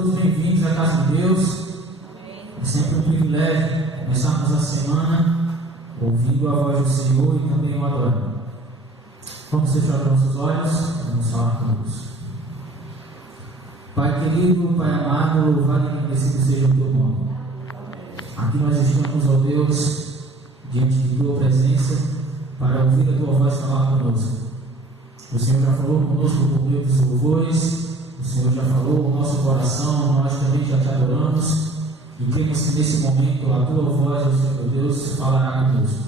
Todos bem-vindos à casa de Deus. É sempre um privilégio começarmos a semana ouvindo a voz do Senhor e também o adorando. Vamos fechar os nossos olhos, vamos falar com Deus. Pai querido, Pai amado, louvado e agradecido seja o teu nome. Aqui nós estamos, ó Deus, diante de tua presença, para ouvir a tua voz falar conosco. O Senhor já falou conosco por meio dos louvores, o Senhor já falou o nosso coração, nós também já te adoramos e cremos que nesse momento a tua voz, o Senhor Deus, falará conosco.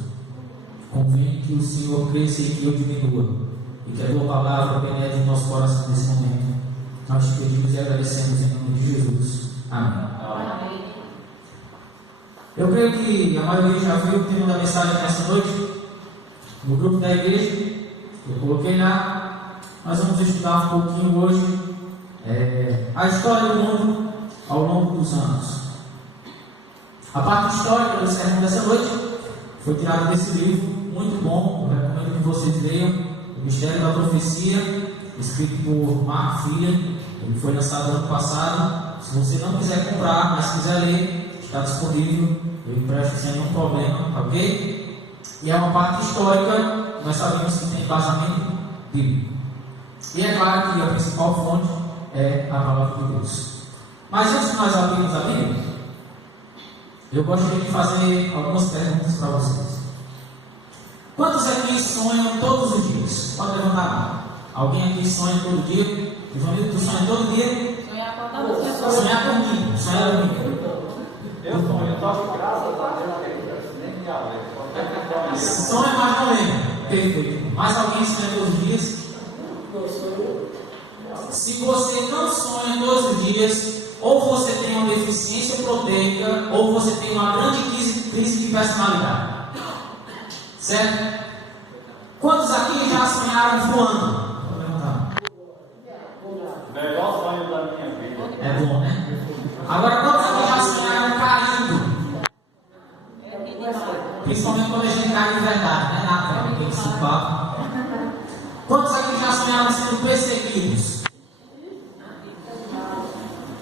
Convém que o Senhor cresça e que eu diminua, e que a tua palavra penetre em nosso coração nesse momento. Nós te pedimos e agradecemos em nome de Jesus. Amém. Amém. Eu creio que a maioria já viu o tema da mensagem nessa noite, no grupo da igreja. Eu coloquei lá. Nós vamos estudar um pouquinho hoje a história do mundo ao longo dos anos. A parte histórica do sermão dessa noite foi tirada desse livro, muito bom. Eu recomendo que vocês leiam, O Mistério da Profecia, escrito por Mark Fillion. Ele foi lançado ano passado. Se você não quiser comprar, mas quiser ler, está disponível. Eu empresto sem nenhum problema, ok? E é uma parte histórica. Nós sabemos que tem embasamento bíblico. E é claro que a principal fonte é a palavra de Deus. Mas antes de nós abrirmos a Bíblia, eu gostaria de fazer algumas perguntas para vocês. Quantos aqui sonham todos os dias? Pode levantar a mão. Alguém aqui sonha todo dia? Ivanildo, tu sonha todo dia? Sonhar comigo. Sonhar comigo. Eu sonho, graças a Deus, nem me alegro. Sonha, mas não lembra. Perfeito. Mais alguém sonha todos os dias? Se você não sonha todos os dias, ou você tem uma deficiência proteica, ou você tem uma grande crise de personalidade. Certo? Quantos aqui já sonharam voando? Melhor sonho da minha vida. É bom, né? Agora, quantos aqui já sonharam caindo? Principalmente quando a gente cai de verdade, né? Na terra, tem que se falar. Quantos aqui já sonharam sendo perseguidos?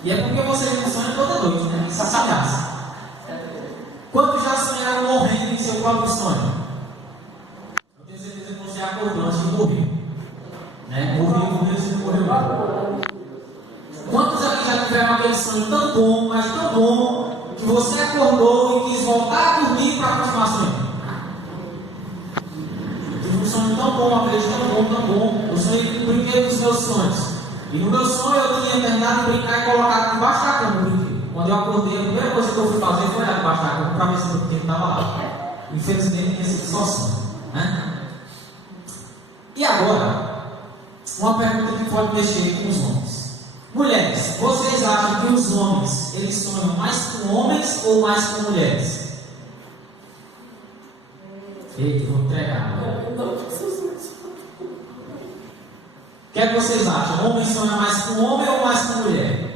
E é porque vocês não sonham toda noite, né? Essa sagaça. Quantos já sonharam morrendo em seu próprio sonho? Eu tenho certeza que você acordou antes de morrer. Né? Morreu antes de morrer. Quantos aqui já tiveram aquele sonho tão bom, mas tão bom, que você acordou e quis voltar a dormir para continuar sonhando? Tive um sonho tão bom, uma vez tão bom. Eu sonhei com o brinquedo dos meus sonhos. E no meu sonho eu tinha terminado de brincar e colocado debaixo da cama o brinquedo. Quando eu acordei, a primeira coisa que eu fui fazer foi olhar debaixo da cama para ver se o brinquedo estava lá. Infelizmente tinha sido só sonho. Né? E agora, uma pergunta que pode mexer com os homens. Mulheres, vocês acham que os homens, eles sonham mais com homens ou mais com mulheres? Eita, vou entregar. O que é que vocês acham? Homem sonha mais com homem ou mais com mulher?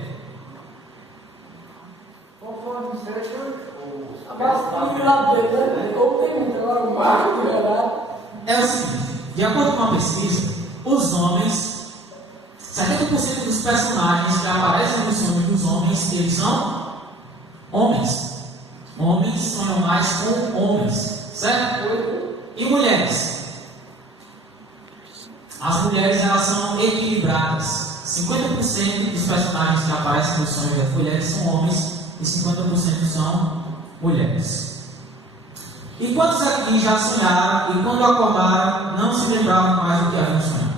É o seguinte, de acordo com uma pesquisa, os homens, 70% dos personagens que aparecem nos sonhos dos homens, eles são homens. Homens sonham mais com homens, certo? E mulheres? As mulheres, elas são equilibradas. 50% dos personagens que aparecem nos sonhos das mulheres são homens e 50% são mulheres. E quantos aqui já sonharam e quando acordaram não se lembravam mais do que haviam sonhado?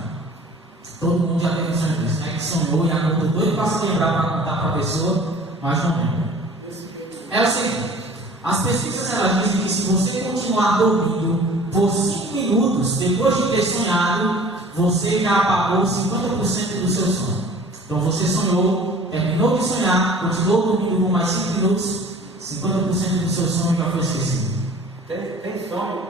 Todo mundo já teve um sonho disso, né? Que sonhou e acordou doido para se lembrar para contar para a pessoa, mas não lembra. É o seguinte, as pesquisas elas dizem que se você continuar dormindo por 5 minutos depois de ter sonhado, você já apagou 50% do seu sonho. Então você sonhou, terminou de sonhar, continuou dormindo por mais 5 minutos, 50% do seu sonho já foi esquecido. Tem sonho,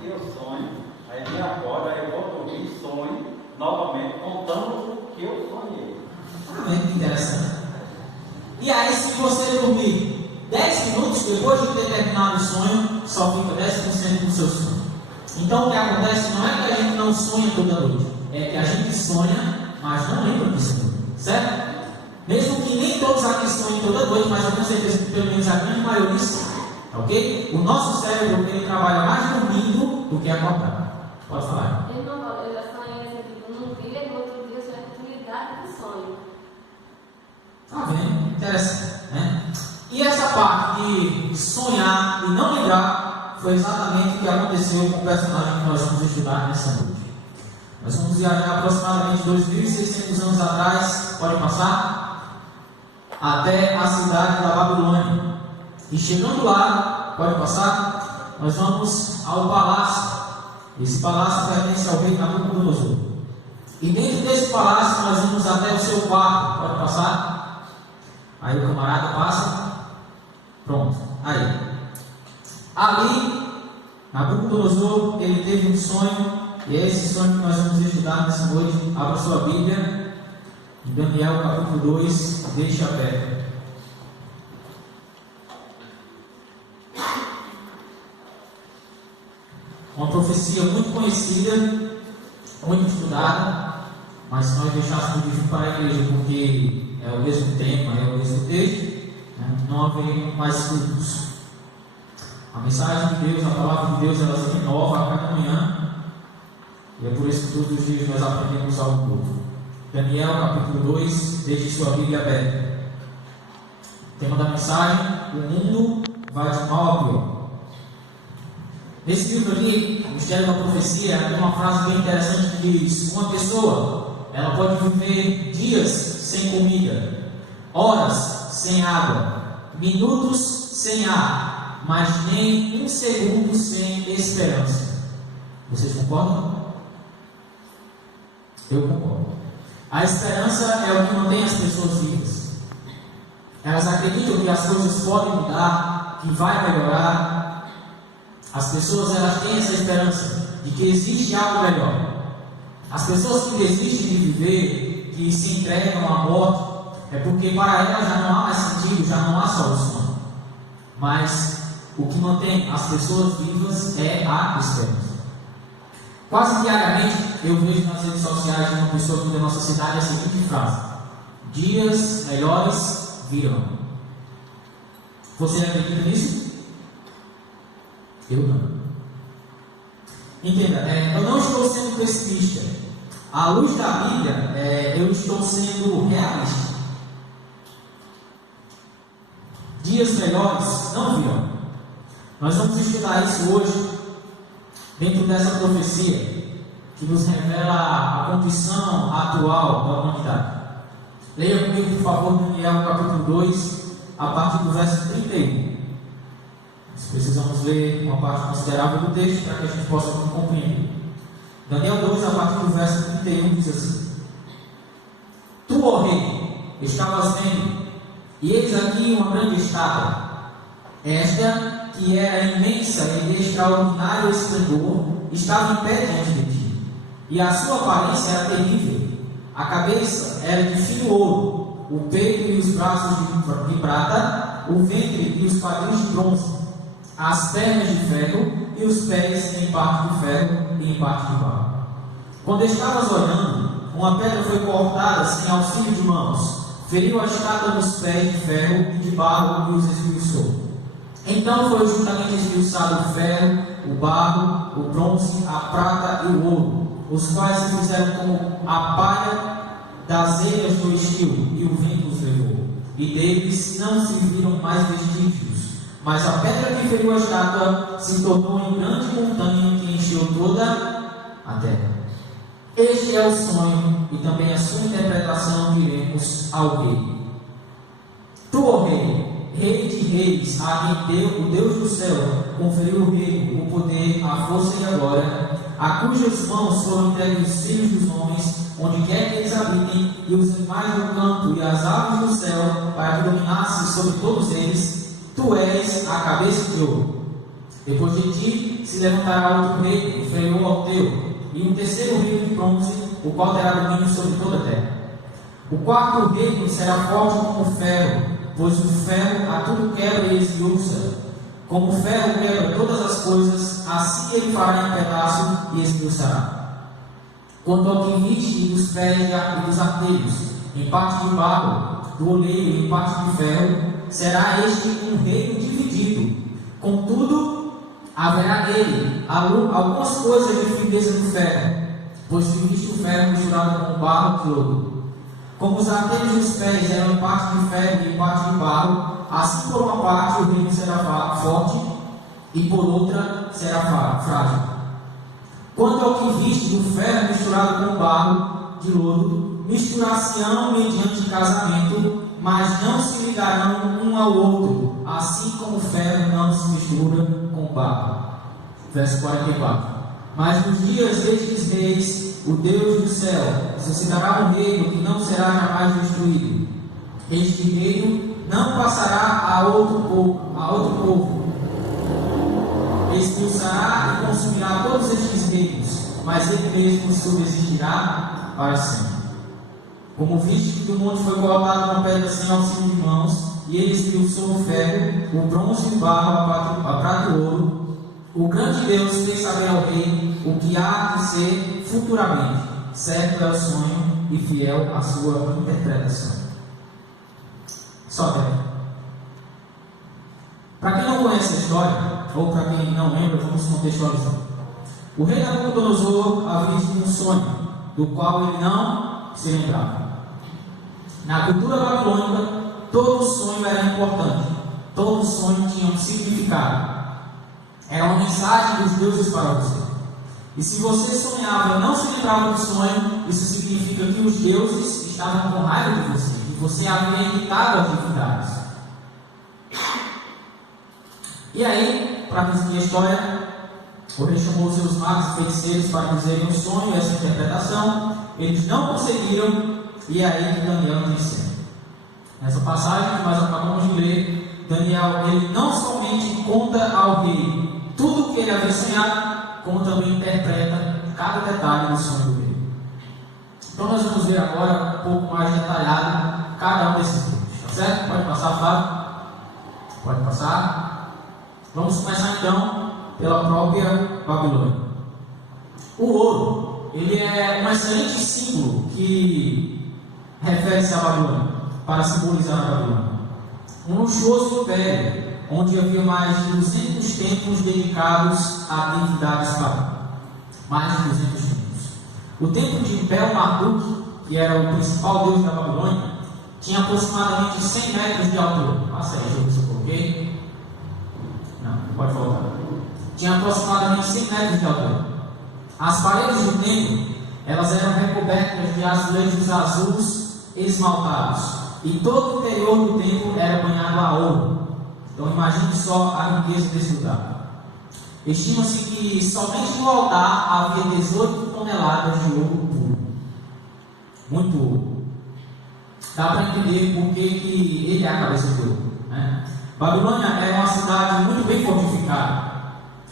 que eu sonho, aí me acordo, aí eu vou dormir e sonho novamente, contando o que eu sonhei. Ah, bem, que interessante. E aí, se você dormir 10 minutos depois de ter terminado o sonho, só fica 10% do seu sonho. Então, o que acontece não é que a gente não sonha toda noite, é que a gente sonha, mas não lembra que sonhou, certo? Mesmo que nem todos toda noite, mas eu tenho certeza que pelo menos a grande maioria sim. Ok? O nosso cérebro, ele trabalha mais dormindo do que acordado. Pode falar. Eu já sonhei num dia e no outro dia eu sonhei a continuidade do sonho. Tá vendo? Interessante, né? E essa parte de sonhar e não lembrar foi exatamente o que aconteceu com o personagem que nós vamos estudar nessa noite. Nós vamos viajar aproximadamente 2.600 anos atrás, pode passar, até a cidade da Babilônia. E chegando lá, pode passar, nós vamos ao palácio. Esse palácio pertence ao rei Nabucodonosor. E dentro desse palácio nós vamos até o seu quarto, pode passar. Aí o camarada passa, pronto, aí. Ali, Nabucodonosor, ele teve um sonho. E é esse sonho que nós vamos estudar nessa noite. Abra sua Bíblia, em Daniel capítulo 2, deixa aberto. Uma profecia muito conhecida, muito estudada, mas se nós deixássemos de vir para a igreja, porque é o mesmo tema, é o mesmo texto, né, não haveria mais cultos. A mensagem de Deus, a palavra de Deus, ela se renova a cada manhã. E é por isso que todos os dias nós aprendemos algo novo. Daniel capítulo 2, deixe sua Bíblia aberta. O tema da mensagem: o mundo vai de mal a pior. Nesse livro aqui, o Mistério da Profecia, tem uma frase bem interessante que diz: uma pessoa, ela pode viver dias sem comida, horas sem água, minutos sem ar, mas nem um segundo sem esperança. Vocês concordam? Eu concordo. A esperança é o que mantém as pessoas vivas. Elas acreditam que as coisas podem mudar, que vai melhorar. As pessoas, elas têm essa esperança de que existe algo melhor. As pessoas que desistem de viver, que se entregam à morte, é porque para elas já não há mais sentido, já não há solução. Mas o que mantém as pessoas vivas é a esperança. Quase diariamente eu vejo nas redes sociais de uma pessoa aqui da nossa cidade a seguinte frase: dias melhores virão. Você acredita nisso? Eu não. Entenda, eu não estou sendo pessimista. À luz da Bíblia, eu estou sendo realista. Dias melhores não virão. Nós vamos estudar isso hoje, dentro dessa profecia que nos revela a condição atual da humanidade. Leia comigo, por favor, Daniel capítulo 2, a partir do verso 31. Nós precisamos ler uma parte considerável do texto para que a gente possa compreender. Daniel 2, a partir do verso 31, diz assim: Tu, ó rei, estavas vendo, e eis aqui uma grande estátua. Esta, que era imensa e de extraordinário esplendor, estava em pé diante de ti, e a sua aparência era terrível. A cabeça era de fino ouro, o peito e os braços de prata, o ventre e os quadris de bronze, as pernas de ferro e os pés em parte de ferro e em parte de barro. Quando estavas olhando, uma pedra foi cortada sem auxílio de mãos, feriu a estátua nos pés de ferro e de barro e os esmiuçou. Então foi juntamente esmiuçado o ferro, o barro, o bronze, a prata e o ouro, os quais se fizeram como a palha das eiras do estio, e o vento os levou. E deles não se viram mais vestígios. Mas a pedra que feriu a estátua se tornou em grande montanha que encheu toda a terra. Este é o sonho e também a sua interpretação diremos ao rei. Tu, ó rei, Rei de reis, a quem o Deus do céu conferiu o reino, o poder, a força e a glória, a cujas mãos foram entregues os filhos dos homens, onde quer que eles habitem, e os animais do campo e as aves do céu, para que dominasse sobre todos eles. Tu és a cabeça de ouro. Depois de ti se levantará outro reino, inferior ao teu, e um terceiro reino de bronze, o qual terá domínio sobre toda a terra. O quarto reino será forte como o ferro, pois o ferro a tudo quebra e esmiuça. Como o ferro quebra todas as coisas, assim ele fará em pedaço e esmiuçará. Quanto ao que viste dos pés e dos arqueiros, em parte de barro, do oleiro, em parte de de ferro, será este um reino dividido. Contudo, haverá nele algumas coisas de firmeza do ferro, pois viste o ferro misturado com barro e lodo. Como os aqueles dos pés eram parte de ferro e parte de barro, assim por uma parte o reino será forte, e por outra será frágil. Quanto ao que viste do ferro misturado com barro de lodo, misturar-se-ão mediante casamento, mas não se ligarão um ao outro, assim como o ferro não se mistura com barro. Verso 44. Mas nos dias destes reis, o Deus do céu suscitará um reino que não será jamais destruído. Este reino não passará a outro povo. Expulsará e consumirá todos estes reinos, mas ele mesmo subsistirá para sempre. Como viste que o monte foi colocado uma pedra sem auxílio de mãos, e ele esmiuçou o ferro, o bronze e o barro, a prata e o ouro, o grande Deus fez saber ao rei o que há de ser futuramente. Certo é o sonho e fiel a sua interpretação. Só até aqui. Para quem não conhece a história, ou para quem não lembra, vamos contextualizar. O rei Nabucodonosor havia tido um sonho, do qual ele não se lembrava. Na cultura babilônica, todo sonho era importante, todo sonho tinha um significado. Era uma mensagem dos deuses para você. E se você sonhava e não se lembrava do sonho, isso significa que os deuses estavam com raiva de você, e você havia evitado as atividades. E aí, para resumir a história, o rei chamou seus magos e feiticeiros para dizerem o sonho e essa interpretação. Eles não conseguiram, e é aí que Daniel disse. Nessa passagem que nós acabamos de ler, Daniel, ele não somente conta ao rei tudo o que ele havia sonhado, como também interpreta cada detalhe do sonho do rei. Então nós vamos ver agora um pouco mais detalhado cada um desses textos, tá certo? Pode passar, Fábio? Pode passar. Vamos começar então pela própria Babilônia. O ouro, ele é um excelente símbolo que refere-se à Babilônia, para simbolizar a Babilônia. Um luxuoso império, onde havia mais de 200 templos dedicados a divindades pagãs. Mais de 200 templos. O templo de Bel-Marduk, que era o principal deus da Babilônia, tinha aproximadamente 100 metros de altura. Passa aí, deixa eu ver se eu coloquei. Não, pode voltar. Tinha aproximadamente 100 metros de altura. As paredes do templo, elas eram recobertas de azulejos azuis esmaltados. E todo o interior do templo era banhado a ouro. Então imagine só a riqueza desse lugar. Estima-se que somente no altar havia 18 toneladas de ouro puro. Muito ouro. Dá para entender por que ele é a cabeça de ouro, né? Babilônia é uma cidade muito bem fortificada.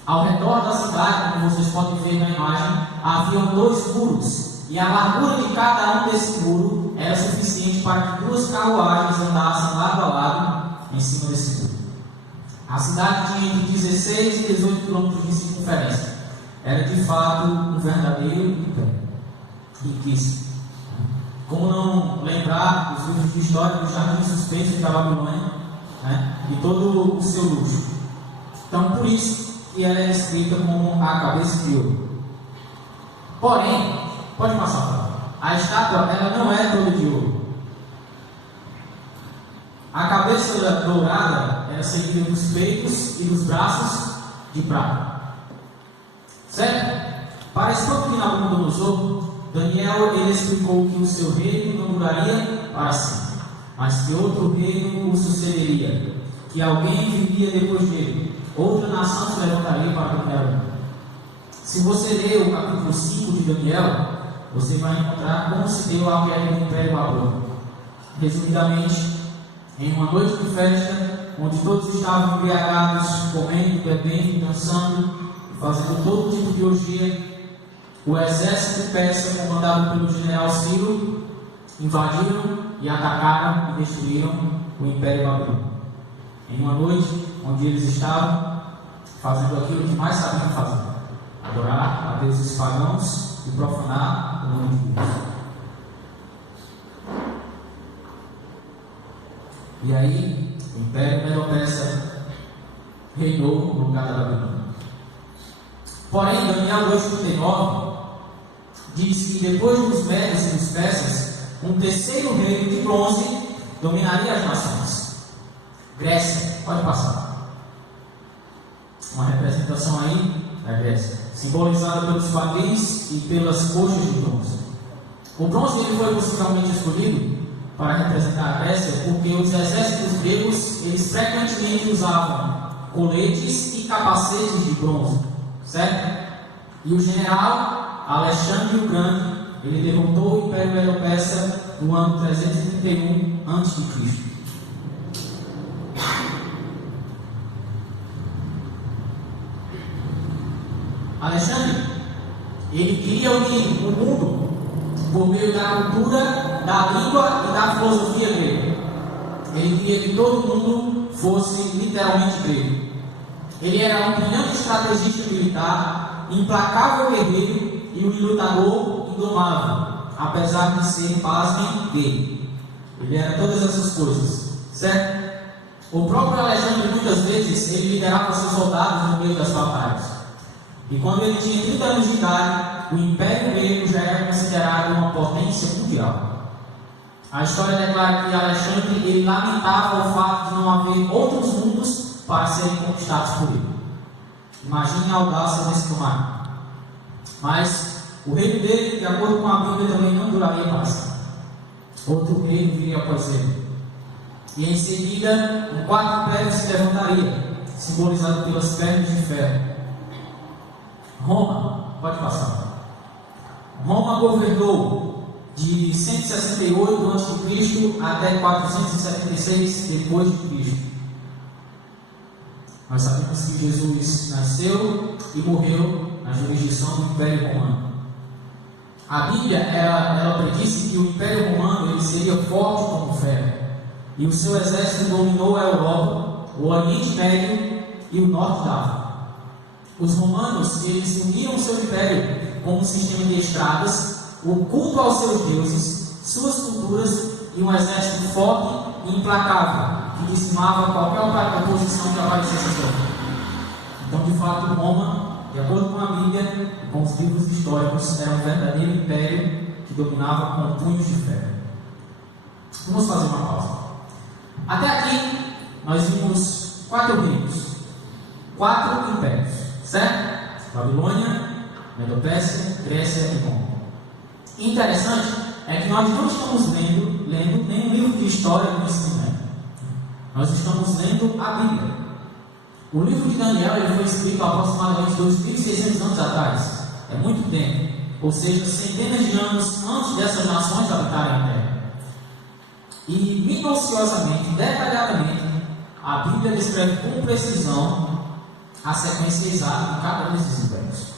Ao redor da cidade, como vocês podem ver na imagem, haviam 2 muros. E a largura de cada um desse muro era suficiente para que 2 carruagens andassem lado a lado em cima desse muro. A cidade tinha entre 16 e 18 quilômetros de circunferência. Era de fato um verdadeiro império. Riquíssimo. Como não lembrar dos livros de história do jardim de suspense da Babilônia, né? E todo o seu luxo. Então, por isso que ela é descrita como a cabeça de ouro. Porém, pode passar. A estátua ela não é toda de ouro. A cabeça dourada era servida dos peitos e dos braços de prata. Certo? Para espanto de Nabucodonosor, Daniel ele explicou que o seu reino não duraria para sempre, mas que outro reino o sucederia, que alguém viria depois dele, outra nação se levantaria para dominar. Se você ler o capítulo 5 de Daniel, você vai encontrar como se deu a queda do Império Babilônico. Resumidamente, em uma noite de festa, onde todos estavam embriagados, comendo, bebendo, dançando, fazendo todo tipo de orgia, o exército persa, comandado pelo general Ciro, invadiram e atacaram e destruíram o Império Babilônico. Em uma noite onde eles estavam fazendo aquilo que mais sabiam fazer: adorar a deuses pagãos e profanar o nome de Deus. E aí, o Império Medo-Persa reinou no lugar da Babilônia. Porém, Daniel 2,39 diz que depois dos Medos e dos Persas, um terceiro reino de bronze dominaria as nações. Grécia, pode passar. Uma representação aí da Grécia, simbolizada pelos quadris e pelas coxas de bronze. O bronze ele foi possivelmente escolhido para representar a Grécia porque os exércitos gregos eles frequentemente usavam coletes e capacetes de bronze, certo? E o general Alexandre o Grande ele derrotou o Império Medo-Persa no ano 331 a.C. Alexandre, ele queria unir o mundo por meio da cultura, da língua e da filosofia grega. Ele queria que todo mundo fosse literalmente grego. Ele era um brilhante estrategista militar, implacável guerreiro e um lutador indomável, apesar de ser, pasmem, gay. Ele era todas essas coisas, certo? O próprio Alexandre, muitas vezes, ele liderava seus soldados no meio das batalhas. E quando ele tinha 30 anos de idade, o Império Grego já era considerado uma potência mundial. A história declara que Alexandre ele lamentava o fato de não haver outros mundos para serem conquistados por ele. Imagine a audácia desse camarada. Mas o reino dele, de acordo com a Bíblia, também não duraria mais. Outro reino viria após ele. E em seguida, um quarto império se levantaria, simbolizado pelas pernas de ferro. Roma, pode passar. Roma governou de 168 a.C. até 476 depois de Cristo. Nós sabemos que Jesus nasceu e morreu na jurisdição do Império Romano. A Bíblia ela predisse que o Império Romano ele seria forte como ferro, e o seu exército dominou a Europa, o Oriente Médio e o Norte da África. Os romanos eles uniram o seu império com um sistema de estradas, o culto aos seus deuses, suas culturas e um exército forte e implacável que dizimava qualquer oposição que aparecesse à terra. Então, de fato, Roma, de acordo com a Bíblia e com os livros históricos, era um verdadeiro império que dominava com punhos de ferro. Vamos fazer uma pausa. Até aqui, nós vimos 4 reinos, 4 impérios, certo? Babilônia, Medo-Pérsia, Grécia e Roma. Interessante é que nós não estamos lendo nenhum livro de história do ensino médio. Nós estamos lendo a Bíblia. O livro de Daniel ele foi escrito há aproximadamente 2.600 anos atrás. É muito tempo. Ou seja, centenas de anos antes dessas nações habitarem a terra. E minuciosamente, detalhadamente, a Bíblia descreve com precisão a sequência exata de cada um desses impérios.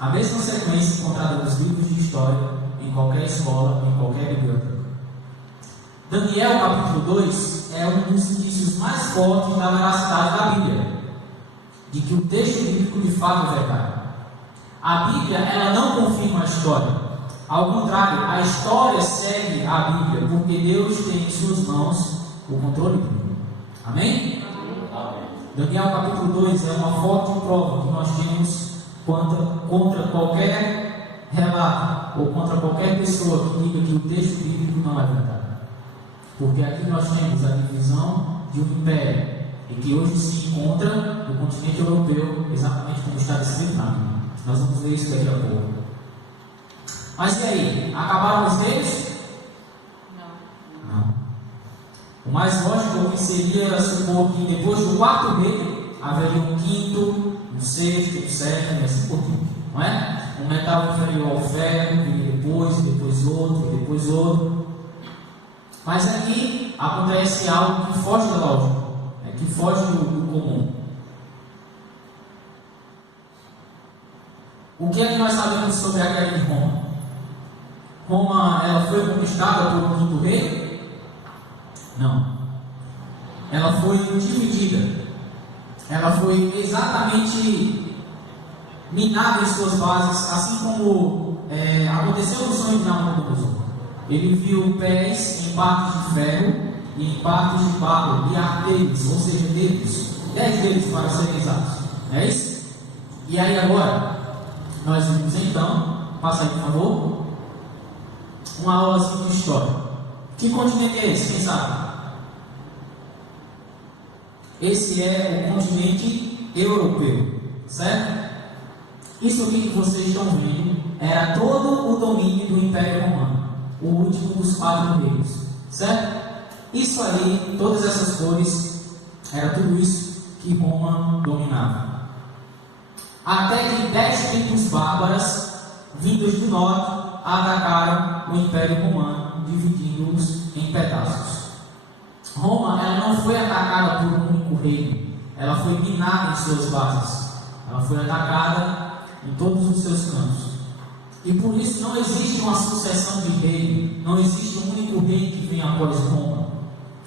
A mesma sequência encontrada nos livros de história, em qualquer escola, em qualquer biblioteca. Daniel capítulo 2 é um dos indícios mais fortes da veracidade da Bíblia, de que o texto bíblico de fato é verdade. A Bíblia ela não confirma a história. Ao contrário, a história segue a Bíblia, porque Deus tem em suas mãos o controle bíblico. Amém? Amém. Daniel capítulo 2 é uma forte prova que nós temos contra qualquer relato ou contra qualquer pessoa que diga que o texto bíblico não é verdade. Porque aqui nós temos a divisão de um império e que hoje se encontra no continente europeu, exatamente como está descrito na Bíblia. Nós vamos ver isso daqui a pouco. Mas e aí? Acabaram os reis? Não. O mais lógico é que seria supor que depois do quarto rei haveria um quinto, um sexto, um sétimo e assim por diante, não é? Um metal inferior ao ferro, e depois outro, e depois outro. Mas aqui acontece algo que foge da lógica, que foge do comum. O que é que nós sabemos sobre a guerra de Roma? Roma ela foi conquistada por um quinto rei? Não. Ela foi dividida. Ela foi exatamente minada em suas bases, assim como aconteceu no sonho de Nabucodonosor. Ele viu pés em partes de ferro e em partes de barro e arteiros, ou seja, dedos, 10 dedos para serem exatos. É isso? E aí agora, nós vimos então, passa aí por favor, uma aula de história. Que continente é esse? Quem sabe? Esse é o continente europeu, certo? Isso aqui que vocês estão vendo era todo o domínio do Império Romano, o último dos 4 reinos, certo? Isso ali, todas essas cores, era tudo isso que Roma dominava. Até que 10 tribos bárbaras, vindas do norte, atacaram o Império Romano, dividindo-os em pedaços. Roma, ela não foi atacada por um único reino, ela foi minada em suas bases, ela foi atacada em todos os seus cantos. E por isso não existe uma sucessão de reino, não existe um único rei que vem após Roma.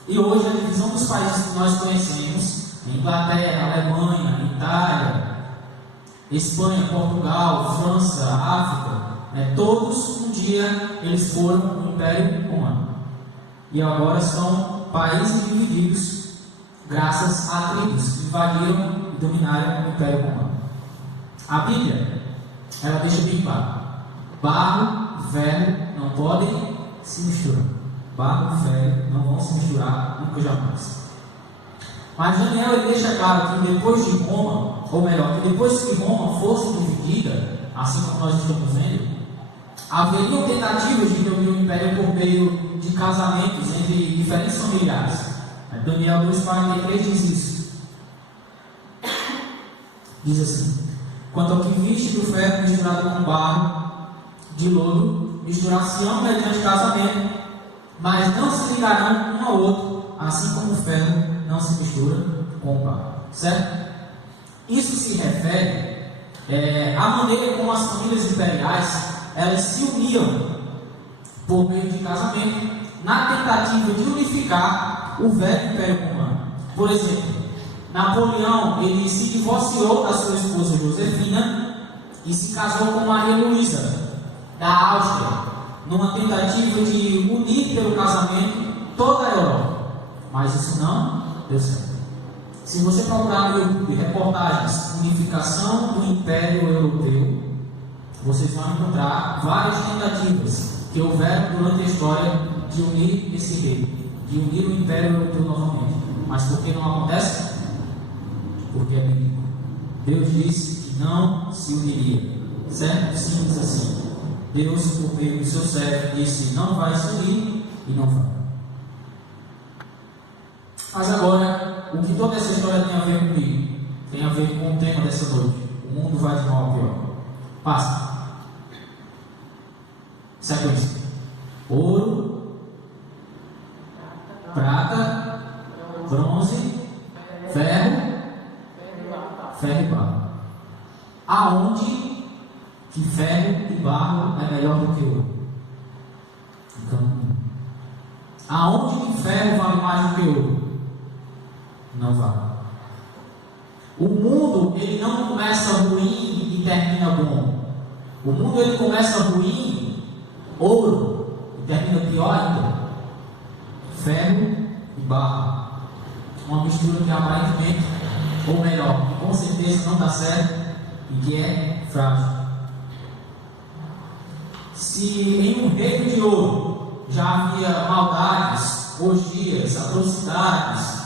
E hoje a divisão dos países que nós conhecemos, Inglaterra, Alemanha, Itália, Espanha, Portugal, França, África, todos um dia eles foram o Império Romano. E agora são países divididos graças a tribos que invadiram e dominaram o Império Romano. A Bíblia, ela deixa bem claro: barro e ferro não podem se misturar. Barro e ferro não vão se misturar nunca jamais. Mas Daniel ele deixa claro que depois de Roma, ou melhor, que depois que Roma fosse dividida, assim como nós estamos vendo, haveriam tentativas de reunir o império por meio de casamentos entre diferentes familiares. Daniel 2,43 diz isso. Diz assim: quanto ao que viste do ferro misturado com barro de lodo, misturar-se-ão mediante casamento, mas não se ligarão um ao outro, assim como o ferro não se mistura com o barro. Certo? Isso se refere à maneira como as famílias imperiais elas se uniam por meio de casamento, na tentativa de unificar o velho Império Romano. Por exemplo, Napoleão ele se divorciou da sua esposa Josefina e se casou com Maria Luísa da Áustria, numa tentativa de unir pelo casamento toda a Europa. Mas isso não deu certo. Se você procurar no YouTube reportagens Unificação do Império Europeu, vocês vão encontrar várias tentativas que houveram durante a história de unir esse reino, de unir o Império Europeu novamente. Mas por que não acontece? Porque é bíblico. Deus disse que não se uniria. Certo? Simples assim. Deus, por meio do seu servo, disse: não vai se unir, e não vai. Mas agora, o que toda essa história tem a ver comigo? Tem a ver com o tema dessa noite. O mundo vai de mal a pior. Passa. Sequência: ouro, prata, bronze, ferro e barro. Aonde que ferro e barro é melhor do que ouro? Então, aonde que ferro vale mais do que ouro? Não vale. O mundo ele não começa ruim e termina bom. O mundo ele começa ruim, ouro, e termina pior ainda. Ferro e barro. Uma mistura que aparentemente, ou melhor, que com certeza não dá certo e que é frágil. Se em um reino de ouro já havia maldades, orgias, atrocidades,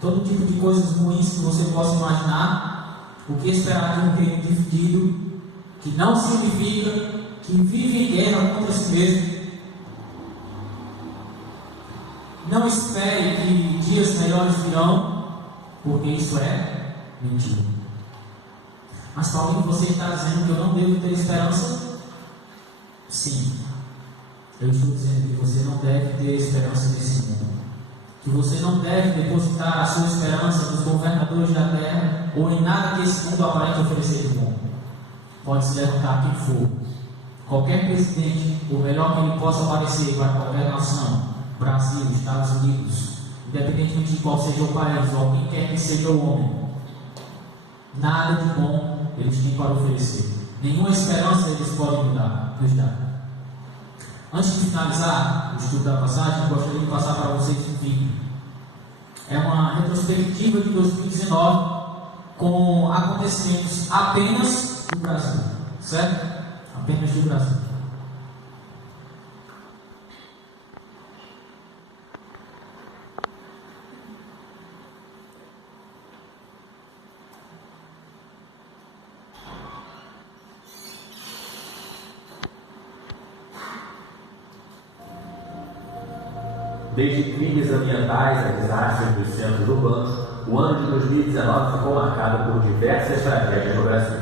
todo tipo de coisas ruins que você possa imaginar, o que esperar de um reino dividido, que não se unifica, que vive em guerra contra si mesmo? Não espere que dias melhores virão, porque isso é mentira. Mas Paulinho, você está dizendo que eu não devo ter esperança? Sim, eu estou dizendo que você não deve ter esperança nesse mundo, que você não deve depositar a sua esperança nos governadores da terra ou em nada que esse mundo aparente oferecer de bom. Pode se levantar quem for, qualquer presidente, o melhor que ele possa parecer para qualquer nação, Brasil, Estados Unidos, independentemente de qual seja o país ou quem quer que seja o homem, nada de bom eles têm para oferecer, nenhuma esperança eles podem nos dar. Antes de finalizar o estudo da passagem, eu gostaria de passar para vocês um vídeo. É uma retrospectiva de 2019 com acontecimentos apenas do Brasil, certo? Apenas do Brasil. Desde crimes ambientais a desastres dos centros urbanos, o ano de 2019 ficou marcado por diversas tragédias no Brasil.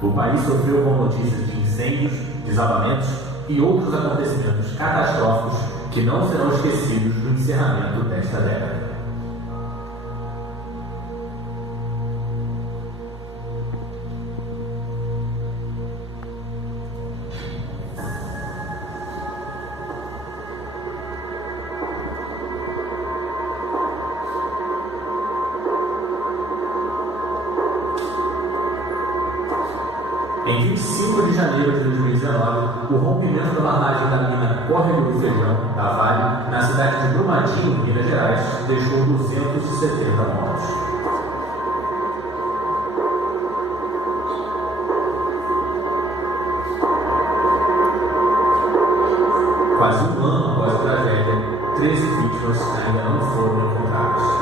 O país sofreu com notícias de incêndios, desabamentos e outros acontecimentos catastróficos que não serão esquecidos no encerramento desta década. Em 25 de janeiro de 2019, o rompimento da barragem da mina Córrego do Feijão, da Vale, na cidade de Brumadinho, Minas Gerais, deixou 270 mortos. Quase um ano após a tragédia, 13 vítimas ainda não foram encontradas.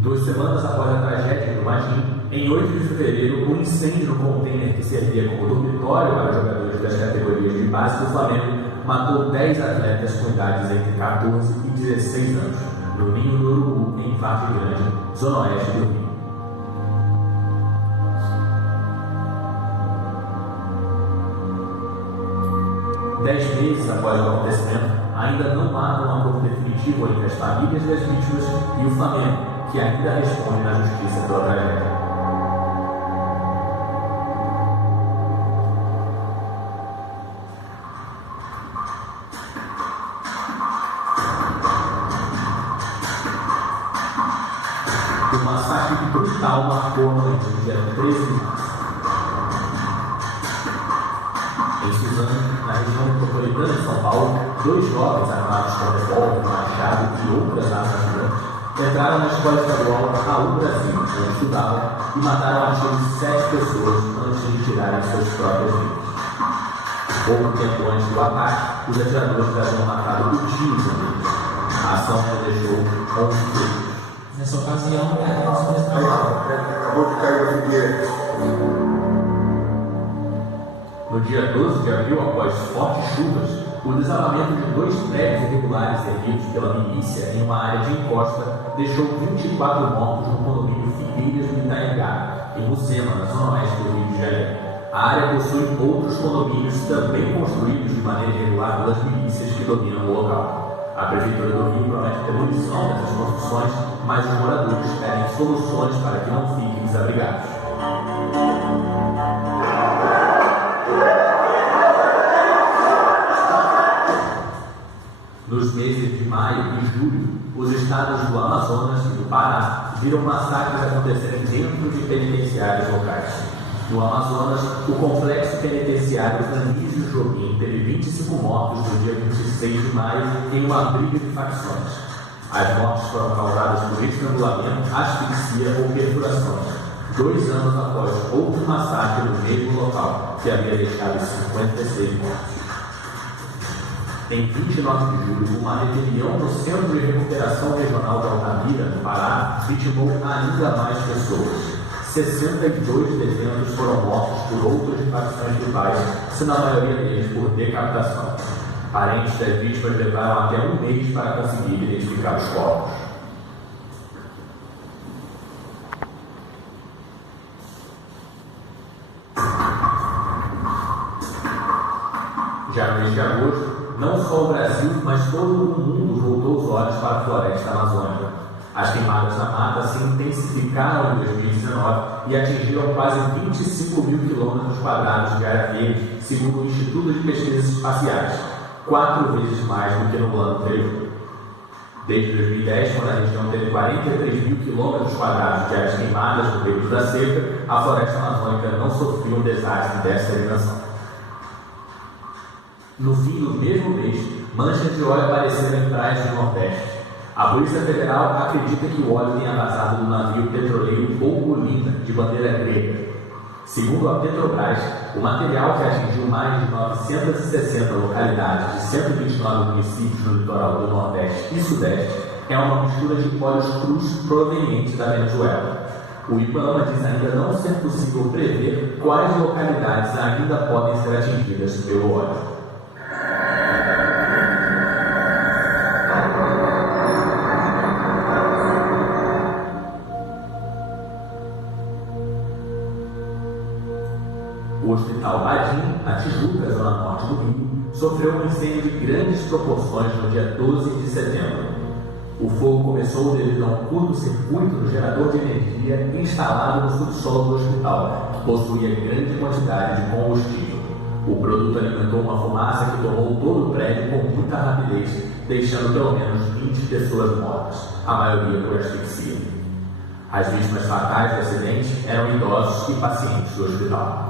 Duas semanas após a tragédia do Brumadinho, em 8 de fevereiro, um incêndio no container que servia como dormitório para jogadores das categorias de base do Flamengo matou 10 atletas com idades entre 14 e 16 anos, no Ninho do Urubu, em Vargem Grande, zona oeste do Rio. Dez meses após o acontecimento, ainda não há um acordo definitivo entre as famílias das vítimas e o Flamengo, que ainda responde na justiça pela tragédia. O massacre brutal marcou a noite do dia 13 de março. Em Suzano, na região metropolitana de São Paulo, 2 jovens armados com revólver, machado e outras armas grandes entraram na escola estadual Raul Brasil, onde estudavam, e mataram a tiros 7 pessoas antes de tirarem suas próprias vidas. Pouco tempo antes do ataque, os atiradores já haviam matado o tio deles. A ação já deixou 11 feridos. Nessa ocasião, Acabou de cair a fogueira. No dia 12 de abril, após fortes chuvas, o desabamento de 2 prédios irregulares erguidos pela milícia em uma área de encosta deixou 24 mortos no condomínio Figueiras do Itaiangá, em Mucema, na zona oeste do Rio de Janeiro. A área possui outros condomínios também construídos de maneira irregular pelas milícias que dominam o local. A Prefeitura do Rio promete demolição dessas construções, mas os moradores pedem soluções para que não fiquem desabrigados. Nos meses de maio e julho, os estados do Amazonas e do Pará viram massacres acontecerem dentro de penitenciários locais. No Amazonas, o complexo penitenciário Anísio Jobim teve 25 mortos no dia 26 de maio em uma briga de facções. As mortes foram causadas por estrangulamento, asfixia ou perfurações, 2 anos após outro massacre no mesmo local, que havia deixado 56 mortos. Em 29 de julho, uma rebelião no Centro de Recuperação Regional de Altamira, no Pará, vitimou ainda mais pessoas. 62 detentos foram mortos por outras facções rivais, sendo a maioria deles por decapitação. Parentes das vítimas levaram até um mês para conseguir identificar os corpos. Já no mês de agosto, não só o Brasil, mas todo o mundo voltou os olhos para a floresta amazônica. As queimadas na mata se intensificaram em 2019 e atingiram quase 25 mil quilômetros quadrados de área verde, segundo o Instituto de Pesquisas Espaciais, 4 vezes mais do que no ano anterior. Desde 2010, quando a região teve 43 mil quilômetros quadrados de áreas queimadas no período da seca, a floresta amazônica não sofreu um desastre dessa dimensão. No fim do mesmo mês, manchas de óleo apareceram em praias do Nordeste. A Polícia Federal acredita que o óleo tenha vazado do navio petroleiro Olinda, de bandeira grega. Segundo a Petrobras, o material, que atingiu mais de 960 localidades de 129 municípios no litoral do Nordeste e Sudeste, é uma mistura de óleos crus provenientes da Venezuela. O IBAMA diz ainda não ser possível prever quais localidades ainda podem ser atingidas pelo óleo. O Hospital Badim, na Tijuca, zona norte do Rio, sofreu um incêndio de grandes proporções no dia 12 de setembro. O fogo começou devido a um curto-circuito no gerador de energia instalado no subsolo do hospital, que possuía grande quantidade de combustível. O produto alimentou uma fumaça que tomou todo o prédio com muita rapidez, deixando pelo menos 20 pessoas mortas, a maioria por asfixia. As vítimas fatais do acidente eram idosos e pacientes do hospital.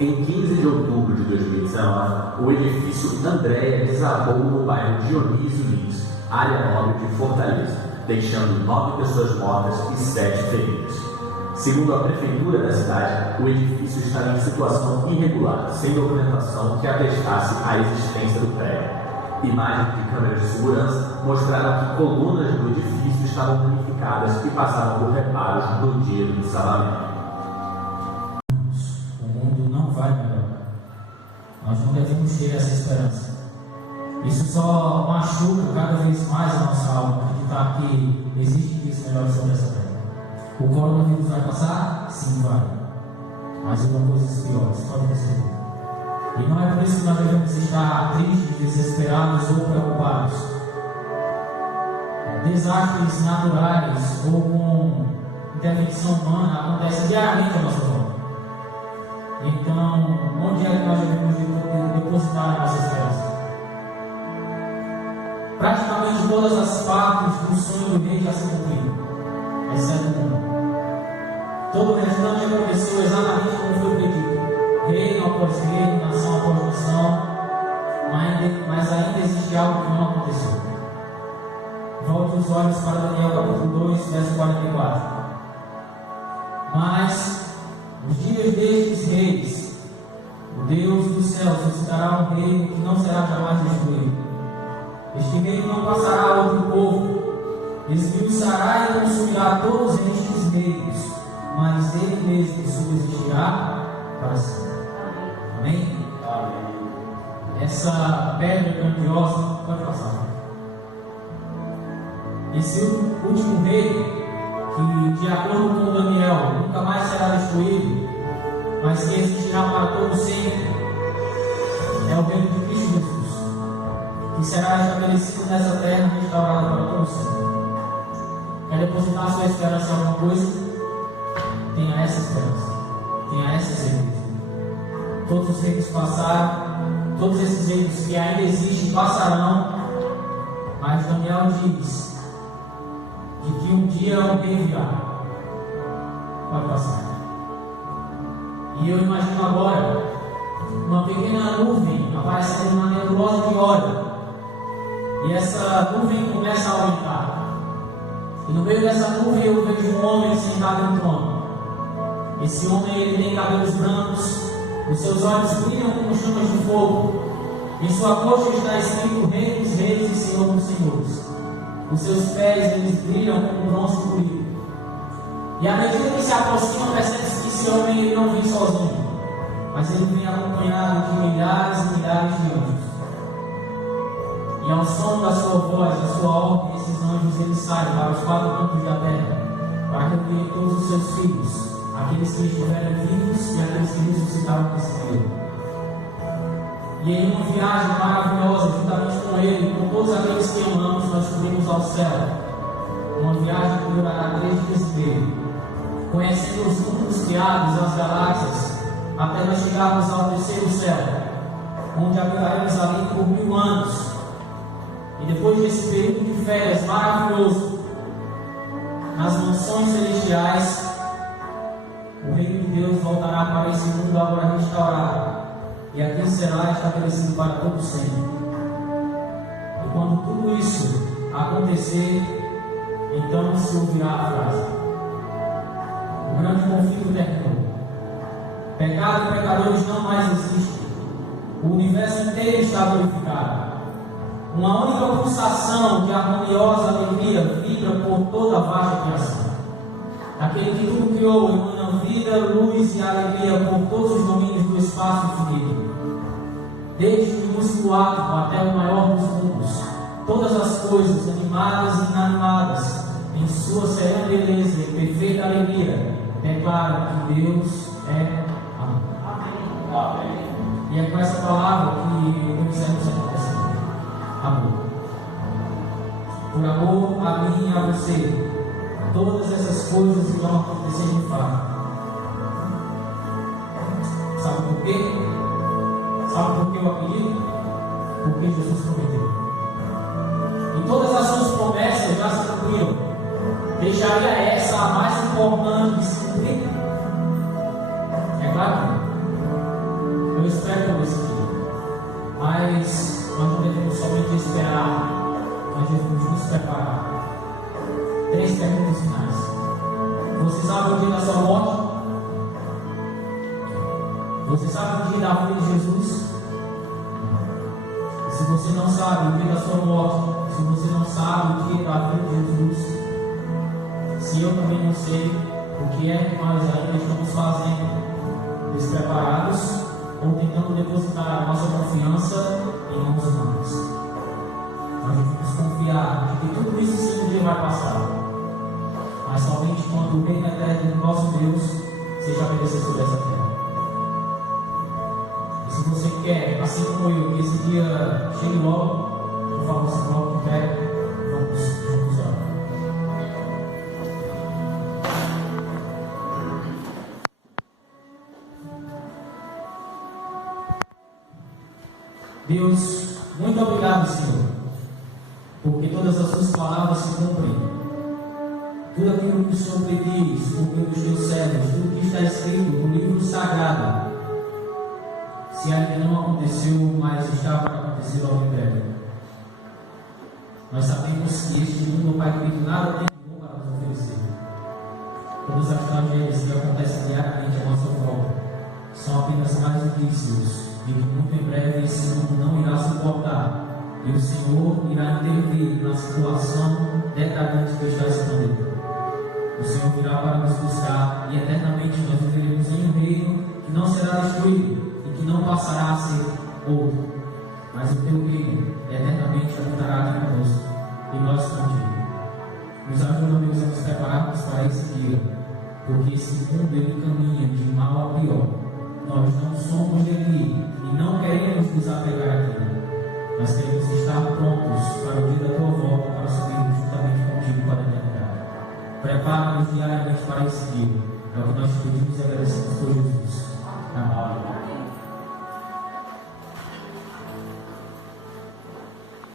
Em 15 de outubro de 2019, o edifício Andréia desabou no bairro Dionísio Lins, área nobre de Fortaleza, deixando 9 pessoas mortas e 7 feridas. Segundo a prefeitura da cidade, o edifício estava em situação irregular, sem documentação que atestasse a existência do prédio. Imagens de câmeras de segurança mostraram que colunas do edifício estavam danificadas e passavam por reparos no dia do desabamento. Vai melhorar. Nós não devemos ter essa esperança. Isso só machuca cada vez mais a nossa alma, acreditar que existe dias melhores sobre essa terra. O coronavírus vai passar? Sim, vai. Mas há coisas piores, pode perceber. E não é por isso que nós devemos estar tristes, desesperados ou preocupados. Desastres naturais ou com intervenção humana acontecem diariamente à nossa volta. Então, onde é que nós devemos depositar a nossa esperança? Praticamente todas as partes do sonho do rei já se cumpriram, exceto uma. Todo o restante aconteceu exatamente como foi pedido: reino após reino, nação após nação, mas ainda existe algo que não aconteceu. Volte os olhos para Daniel capítulo 2, verso 44. Mas nos dias destes reis, o Deus dos céus suscitará um reino que não será jamais destruído. Este reino não passará a outro povo, esmiuçará e consumirá todos estes reinos, mas ele mesmo subsistirá para sempre. Amém? Essa pedra grandiosa pode passar. Esse último reino, que de acordo com Daniel nunca mais será destruído, mas que existirá para todo sempre, é o reino de Cristo Jesus, que será estabelecido nessa terra e restaurado para todo sempre. Quer depositar sua esperança em alguma coisa? Tenha essa esperança, tenha essa certeza. Todos os reinos passaram, todos esses reinos que ainda existem passarão, mas Daniel diz de que um dia um rei virá. Pode passar. E eu imagino agora uma pequena nuvem aparecendo na nebulosa de óleo. E essa nuvem começa a aumentar. E no meio dessa nuvem eu vejo um homem sentado no trono. Esse homem, ele tem cabelos brancos, os seus olhos brilham como chamas de fogo. Em sua coxa está escrito Rei dos Reis e Senhor dos Senhores. Os seus pés, eles brilham como bronze polido. E à medida que se aproxima, percebe-se que esse homem, ele não vem sozinho, mas ele vem acompanhado de milhares e milhares de anjos. E ao som da sua voz, da sua ordem, esses anjos, eles saem para os 4 cantos da terra, para reunir todos os seus filhos, aqueles que estiverem vivos e aqueles que ressuscitaram nesse período. E em uma viagem maravilhosa, juntamente com ele, com todos aqueles que amamos, nós subimos ao céu. Uma viagem que durará 3 dias e meio. conhecendo os mundos criados, as galáxias, até nós chegarmos ao terceiro céu, onde habitaremos ali por 1000 anos. E depois desse período de férias maravilhoso, nas mansões celestiais, o reino de Deus voltará para esse mundo agora restaurado, e aqui será estabelecido para todo sempre. E quando tudo isso acontecer, então se ouvirá a frase: o grande conflito terminou. Pecado e pecadores não mais existem. O universo inteiro está glorificado. Uma única pulsação de harmoniosa alegria vibra por toda a vasta criação. Aquele que tudo criou emana vida, luz e alegria por todos os domínios do espaço infinito. Desde o minúsculo átomo até o maior dos mundos, todas as coisas, animadas e inanimadas, em sua serena beleza e perfeita alegria, declaram que Deus é amor. Amém. E é com essa palavra que eu encerro essa conversa. Amor. Por amor a mim e a você, todas essas coisas vão acontecer de fato. Sabe por quê? Sabe por que o apelido? Porque Jesus prometeu. E todas as suas promessas já se cumpriram. Deixaria essa a mais importante de se cumprir? É claro que não. Eu espero por esse dia. Mas nós não devemos somente esperar, nós devemos nos preparar. 3 perguntas finais. Você sabe o dia da sua morte? Você sabe o dia da vida de Jesus? Se você não sabe o dia da sua morte, se você não sabe o dia da vida de Jesus, se eu também não sei, o que é que nós ainda estamos fazendo? Despreparados ou tentando depositar a nossa confiança em mãos humanas? Nós devemos confiar de que tudo isso sim um dia vai passar, mas somente quando o reino eterno do nosso Deus seja estabelecido sobre essa terra. E se você quer, assim como eu, que esse dia chegue logo, por favor, se coloque em pé, vamos juntos orar. Deus, muito obrigado, Senhor, porque todas as suas palavras se cumprem. Tudo aquilo que o Senhor prediz por meio dos teus servos, tudo que está escrito no livro sagrado, se ainda não aconteceu, mas está para acontecer logo em breve. Nós sabemos que este mundo, Pai querido, nada tem de bom para nos oferecer. Todas as tragédias que acontecem diariamente à nossa volta são apenas mais indícios de que muito em breve esse mundo não irá suportar e o Senhor irá intervir na situação detalhante que está escondida. O Senhor virá para nos buscar e eternamente nós viveremos em um reino que não será destruído e que não passará a ser outro, mas o teu reino eternamente habitará aqui conosco e nós contigo. Nos ajuda, Deus, a nos prepararmos para esse dia, porque esse mundo ele caminha de mal a pior. Nós não somos daqui e não queremos nos apegar àquilo. Nós queremos estar prontos para o dia da tua volta, para subirmos juntamente contigo para a eternidade. Prepara-nos diariamente para esse dia. É o que nós pedimos e agradecemos por Jesus. Amém.